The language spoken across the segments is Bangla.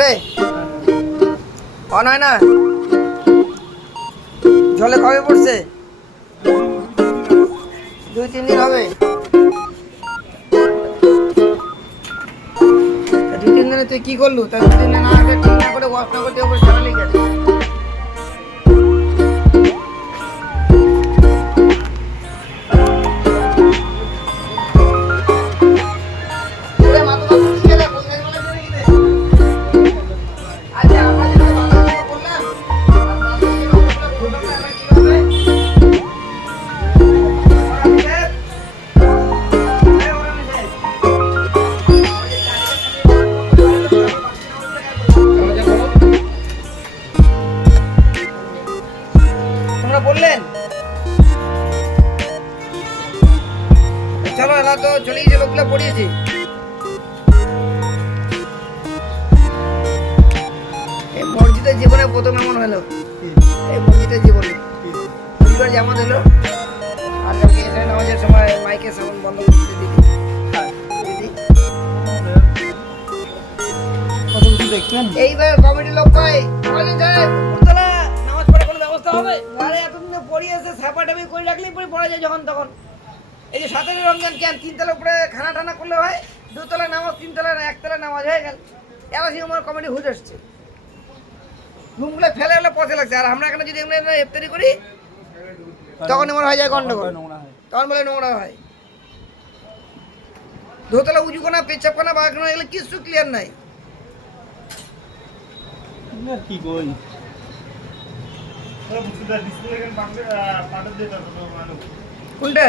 রে অন হয় না, জলে কবে পড়ছে? 2-3 দিন হবে। 2-3 দিনে তুই কি করলু? তা 2 দিনে না ঠিক না করে ওয়াশ না করতে ওপরে সারা লেগে গেছে। বললেন চলো এলা তো চলে গেছে, লোকগুলো পড়িয়েছি। এই মসজিদের জীবনে প্রথম এমন হলো, এই মসজিদের জীবনে পরিবার যেমন হলো। আর কালকে এসে নামাজের সময় মাইকের সাউন্ড বন্ধ করতে দিদি এইবার কমিটির লোক কয় নামাজ পড়ার কোনো ব্যবস্থা হবে? আরে এতদিন পড়িয়েছে ছাপাটাবি করে রাখলেই পরে পড়া যায় যখন তখন। এই যে 17 রমজান কেন 3 তলা উপরে খানা টানা করলে হয়, 2 তলা নামাজ 3 তলা 1 তলা নামাজ হয়ে গেল। এবার আমার কমিটি হুজ আসছে, রুমগুলো ফেলে ফেলে পচে লাগছে। আর আমরা এখানে যদি আমরা ইফতারি করি তখন আমার হয়ে যায় গন্ডগোল, তখন বলে নোংরা হয়। দোতলা উঁচু কোনা পেচ্ছাপ কোনা বাগানো এগুলো কিছু ক্লিয়ার নাই। কি কই কোনটা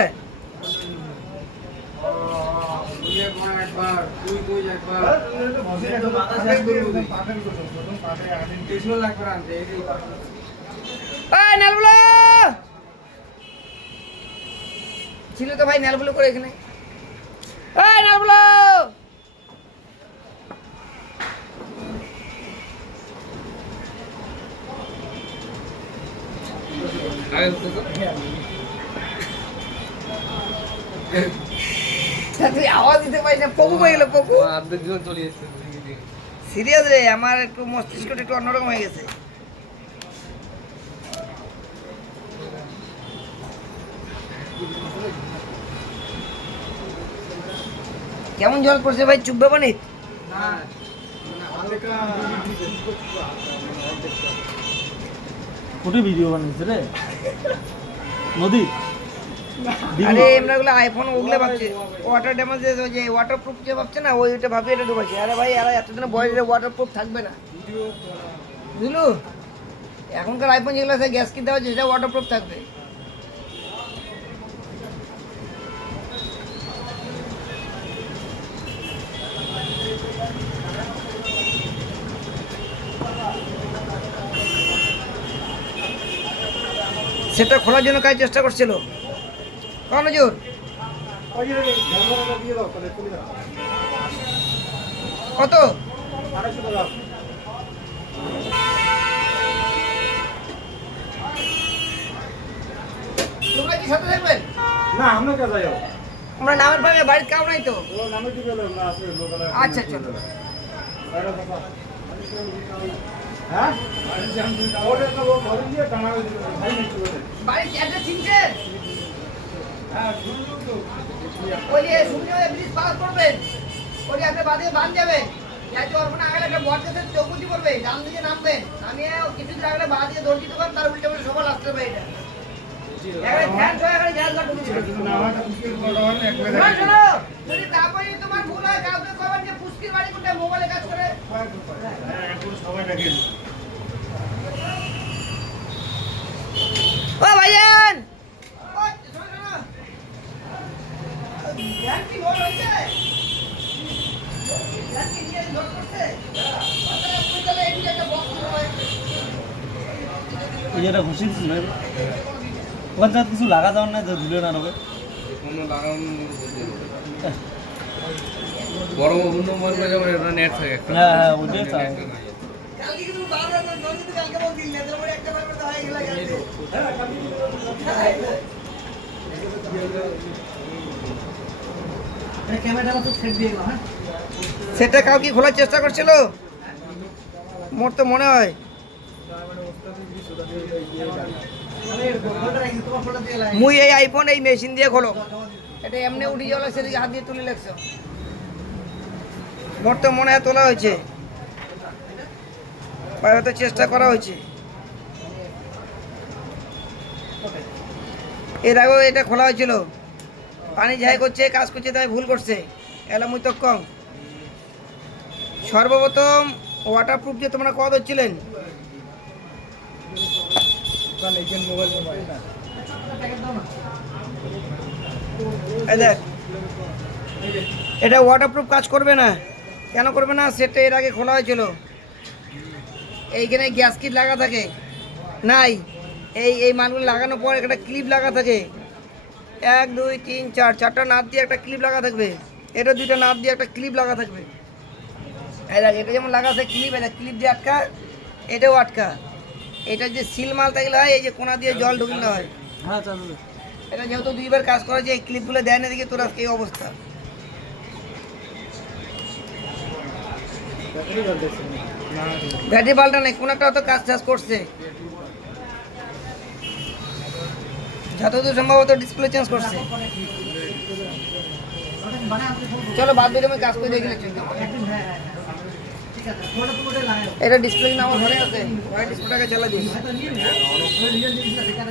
ছিল তো ভাই নেলগুলো করে এখানে। নেলগুলো তুই আওয়াজ দিতে পারিস না, পকু হয়ে গেল পকু। সিরিয়াস রে, আমার একটু মস্তিষ্কটা একটু অন্যরকম হয়ে গেছে। কেমন জল পড়ছে ভাই, চুববে পানি? কোটি ভিডিও বানিয়েছে রে নদী। আরে আমরা গুলো আইফোন ওগুলো ভাবছে ওয়াটার ড্যামেজ, যে ওয়াটারপ্রুফ যে ভাবছে না ওইটা ভাবি এটা ডুবাইছে। আরে ভাই এরা এতদিন বয়সে ওয়াটারপ্রুফ থাকবে না, বুঝলু? এখনকার আইফোন যেগুলো আছে গ্যাস কিনতে হচ্ছে সেটা ওয়াটারপ্রুফ থাকবে। সেটা খোলার জন্য কাজ চেষ্টা করছিল কখন জোর কত? তোমরা কি সাথে থাকবেন? না আমরা কে যাই, আমরা নামের পাবে বাড়ির কাউ নাই তো। আচ্ছা চলো। বাড়ির অ্যাড্রেস চিনছেন? ওই যে শুনলে ব্রিজ পাস করবেন, ওই যে আপনি বাদে বান যাবেন, ওখানে আগে একটা বটগাছের চৌকুচি পড়বে, ডান দিকে নামবেন, নামিয়ে কিছু দূর আগে বা দিয়ে দৌড় দিতে পারেন, তার উল্টে পাল্টে সবার আসতে হবে। যদি তারপরে তোমার ভুল হয় কাউকে খবর যে পুষ্কির বাড়ি কোনটা মোবাইলে কাজ করে ও ভাইজান এটা ঘুষি দিচ্ছি না ওখান কিছু লাগা যাওয়ার না ধুলে না রবে বড় অন্য মরবে যেমন এটা নেট থাকে। হ্যাঁ হ্যাঁ ওটাই চাই। কালকে কিন্তু বারবার নদীতে কালকে বল দিন না তারপরে একটা বার তো হয়ে গেল গেছে। এটা ক্যামেরাটা তো সেট দিয়ে গেল। হ্যাঁ সেটা কাউ কি খোলার চেষ্টা করছিল? মোর তো মনে হয় মুই এই আইফোন এই মেশিন দিয়ে খোলো, এটা এমনি উঠি জল সেদিকে হাত দিয়ে তুলে লেগছ, মোর তো মনে হয় তোলা হয়েছে, বা হয়তো চেষ্টা করা হয়েছে। এর আগেও এটা খোলা হয়েছিল, পানি ঝাই করছে, কাজ করছে, তাই ভুল করছে, এলা মুই তো কম। সর্বপ্রথম ওয়াটারপ্রুফ যে তোমরা কত ধরছিলেন, এই দেখ এটা ওয়াটারপ্রুফ কাজ করবে না, কেন করবে না, সেটা এর আগে খোলা হয়েছিল। এইখানে গ্যাস কিট লাগা থাকে নাই, এই মালগুলো লাগানোর পর একটা ক্লিপ লাগা থাকে, 1 2 3 4 চারটা নাট দিয়ে একটা ক্লিপ লাগা থাকবে, এটা 2টা নাট দিয়ে একটা ক্লিপ লাগা থাকবে। এই দেখ এটা যেমন লাগা আছে ক্লিপ, এটা ক্লিপ দিয়ে আটকা, এটাও আটকা। এটা যে সিল মাল থাকলে হয়, এই যে কোনা দিয়ে জল ঢুকলে হয়। হ্যাঁ চালু। এটা যেহেতু 2বার কাজ করেছে, এই ক্লিপগুলো দেয় না, দিকে তোরা এই অবস্থা। ব্যাটারি পাল্টা নেই, কোনটা তো কাজ টাজ করছে, যতদূর সম্ভবত ডিসপ্লে চেঞ্জ করছে। চলো বাদ দিয়ে আমি কাজ করে দেখলে এটা ডিসপ্লে না আমার ঘরে আছে, ওই ডিসপ্লেটাকে চালা দিস।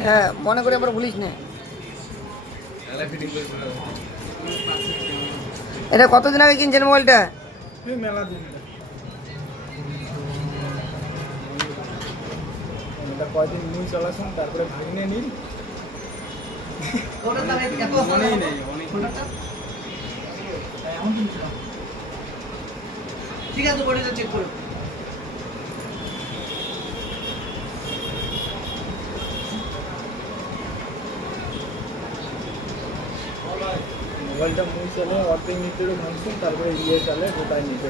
হ্যাঁ মনে করে আবার ভুলিস না। এটা কতদিন আগে কিনছেন মোবাইলটা? মেলা দিন এটা কয়দিন নিয়ে চলাছেন, তারপরে ভাগিনে নিন মনেই নেই অনেক। ঠিক আছে বডিটা চেক করো। মোবাইলটা মুই চলে অর্ধেক নিতে ভাঙছেন, তারপরে ইয়ে চলে গোটায় নিতে